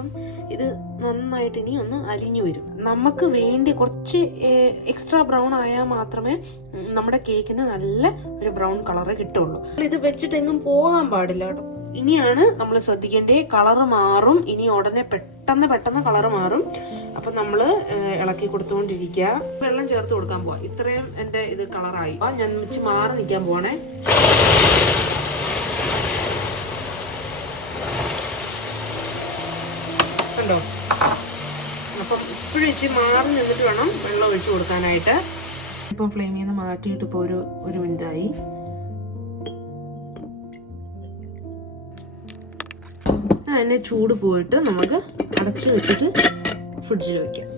അപ്പം ഇത് നന്നായിട്ട് ഇനി ഒന്ന് അലിഞ്ഞു വരും. നമുക്ക് വേണ്ടി കുറച്ച് എക്സ്ട്രാ ബ്രൗൺ ആയാൽ മാത്രമേ നമ്മുടെ കേക്കിന് നല്ല ഒരു ബ്രൗൺ കളറ് കിട്ടുള്ളൂ. ഇത് വെച്ചിട്ട് എങ്ങും പോകാൻ പാടില്ല കേട്ടോ. ഇനിയാണ് നമ്മൾ ശ്രദ്ധിക്കേണ്ടേ, കളറ് മാറും. ഇനി ഉടനെ പെട്ടെന്ന് കളറ് മാറും. അപ്പൊ നമ്മള് ഇളക്കി കൊടുത്തുകൊണ്ടിരിക്കുക. വെള്ളം ചേർത്ത് കൊടുക്കാൻ പോവാ. ഇത്രയും എന്റെ ഇത് കളറായി. ഞാൻ വെച്ച് മാറി നിൽക്കാൻ പോണേ. കണ്ടോ? അപ്പം ഇപ്പോഴും ഇച്ചിരി മാറി നിന്നിട്ട് വേണം വെള്ളം ഒഴിച്ചു കൊടുക്കാനായിട്ട്. ഇപ്പം ഫ്ലെയിമിൽ നിന്ന് മാറ്റിയിട്ട് ഇപ്പൊ ഒരു മിനിറ്റ് ആയി. അതിന്റെ ചൂട് പോയിട്ട് നമുക്ക് അടച്ചു വെച്ചിട്ട് ഫ്രിഡ്ജിൽ വെക്കാം.